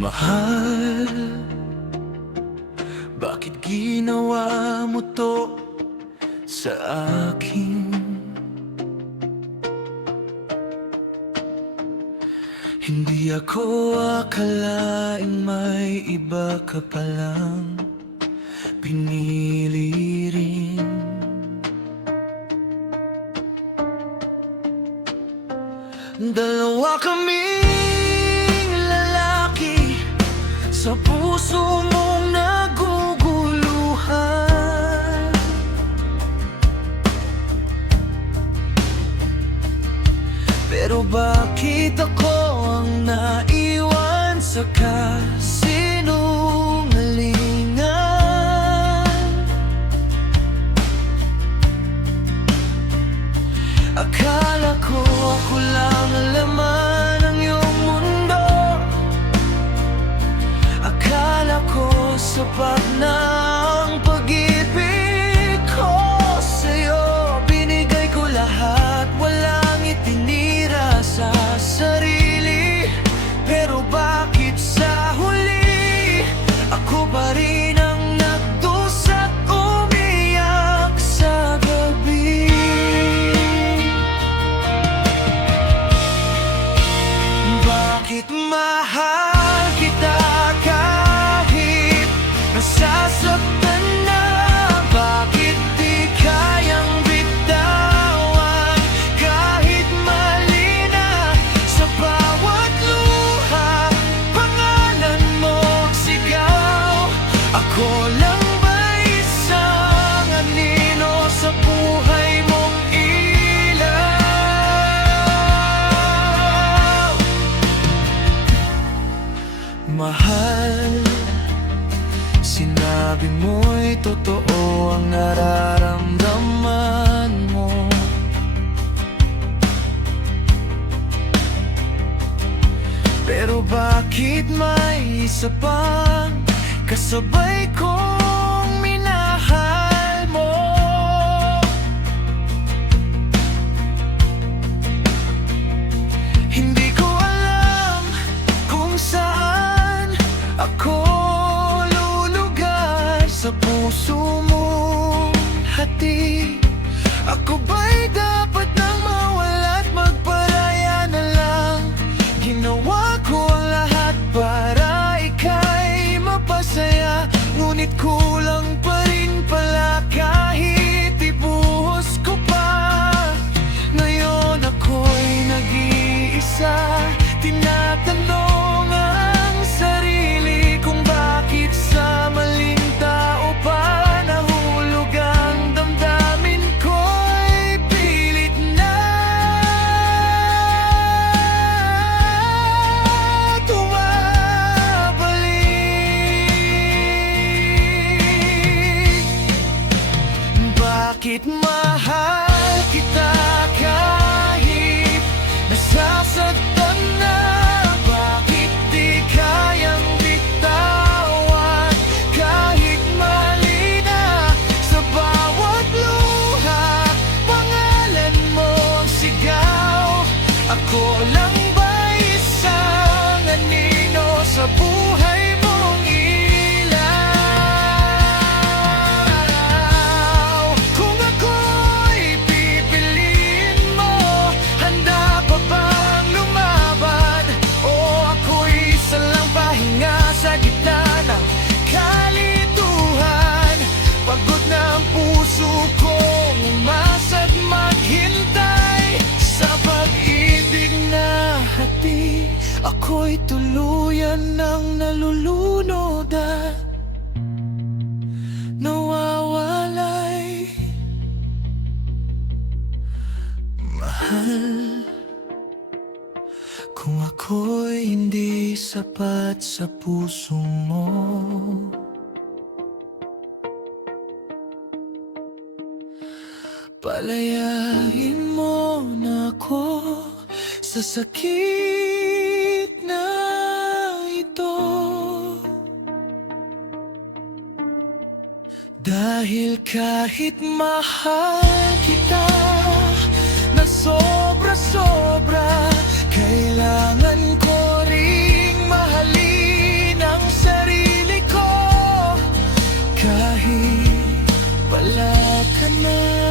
Mahal, bakit ginawa mo to sa akin? Hindi ako akalaing may iba ka palang pinili rin. Dalawa kaming lalaki sa puso mong naguguluhan. Pero bakit ako ang naiwan sa kasinungalingan? Akala ko ako lang ang laman ng iyong mundo. Akala ko sapat na ang pag-ibig ko sa'yo. Binigay ko lahat, walang itinira sa sarili. Pero bakit sa huli ako pa rin ang nagdusa't umiyak sa gabi? Bakit mahal kita kahit nasasaktan na? Bakit di kayang bitawan kahit mali na? Sa bawat luha, pangalan mo'ng sigaw. Ako lang ba isang anino sa buhay mong ilaw? Mahal, sinabi mo'y totoo ang nararamdaman mo. Pero bakit may isa pang kasabay kong minahal mo? Hindi ko alam kung saan ako lulugar sa puso mong hati. Ako ba'y dapat nang mawala at magparaya na lang? Ginawa ko ang lahat para ika'y mapasaya, ngunit kulang pa rin pala kahit ibuhos ko pa. Ngayon ako'y nag-iisa, tinatanong ang sarili kung bakit sa maling tao pa nahulog ang damdamin ko'y pilit na tumabalik. Bakit mahal kita kahit nasasaktan na? Bakit di kayang bitawan kahit mali na? Sa bawat luha, pangalan mo ang sigaw. Ako lang ba isang anino sa buhay mong ilaw? Kung ako'y pipiliin mo, handa pa bang lumaban? O ako'y isa lang pahinga sa gitna ng kalituhan? Pagod na ang puso kong umasa't maghintay sa pag-ibig na hati. Ako'y tuluyan ng nalulunod at nawawalay. Mahal, kung ako'y hindi sapat sa puso mo, palayain mo na ako sa sakit na ito. Dahil kahit mahal kita na sobra-sobra, kailangan ko ring mahalin na